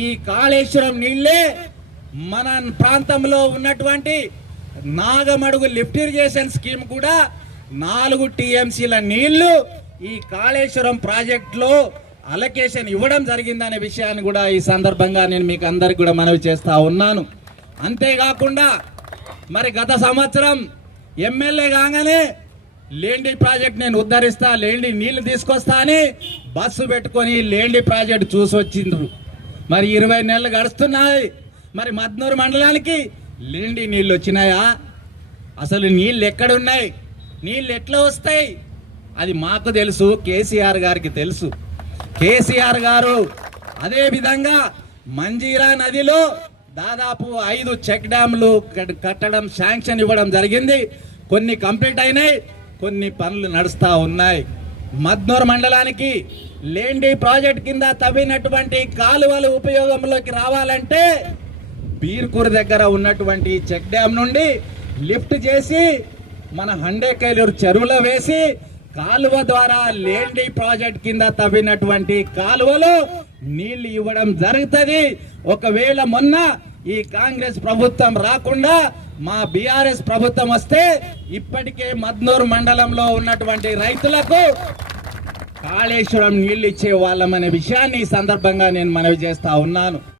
ఈ కాళేశ్వరం నీళ్లే మన ప్రాంతంలో ఉన్నటువంటి నాగమడుగు లిఫ్ట్ ఇరిగేషన్ స్కీమ్ కూడా 4 టీఎంసీల నీళ్లు ఈ కాళేశ్వరం ప్రాజెక్టులో అలొకేషన్ ఇవ్వడం జరిగిందనే విషయాన్ని కూడా ఈ సందర్భంగా నేను మీకు అందరికి కూడా మనవి చేస్తా ఉన్నాను. అంతేకాకుండా మరి గత సంవత్సరం ఎమ్మెల్యే కాగానే లేండి ప్రాజెక్ట్ నేను ఉద్ధరిస్తా, లేండి నీళ్లు తీసుకొస్తా అని బస్సు పెట్టుకొని లేండి ప్రాజెక్ట్ చూసి వచ్చిండ్రు. మరి 20 నెలలు గడుస్తున్నాయి. మరి మద్నూరు మండలానికి లేండి నీళ్ళు వచ్చినాయా? అసలు నీళ్ళు ఎక్కడున్నాయి, నీళ్ళు ఎట్లా వస్తాయి? అది మాకు తెలుసు, కేసీఆర్ గారికి తెలుసు. కేసీఆర్ గారు అదే విధంగా మంజీరా నదిలో దాదాపు 5 చెక్ డ్యామ్లు కట్టడం శాంక్షన్ ఇవ్వడం జరిగింది. కొన్ని కంప్లీట్ అయినాయి, కొన్ని పనులు నడుస్తూ ఉన్నాయి. మద్నూరు మండలానికి లేండి ప్రాజెక్ట్ కింద తవ్వినటువంటి కాలువలు ఉపయోగంలోకి రావాలంటే బీర్కూర్ దగ్గర ఉన్నటువంటి చెక్ డ్యామ్ నుండి లిఫ్ట్ చేసి మన హండేకైలూరు చెరువులో వేసి కాలువ ద్వారా లేండి ప్రాజెక్ట్ కింద తవ్వినటువంటి కాలువలో నీళ్లు ఇవ్వడం జరుగుతుంది. ఒకవేళ మొన్న ఈ కాంగ్రెస్ ప్రభుత్వం రాకుండా మా బీఆర్ఎస్ ప్రభుత్వం వస్తే ఇప్పటికే మద్నూరు మండలంలో ఉన్నటువంటి రైతులకు కాళేశ్వరం నీళ్లు ఇచ్చే వాళ్ళమనే విషయాన్ని ఈ సందర్భంగా నేను మనవి చేస్తా ఉన్నాను.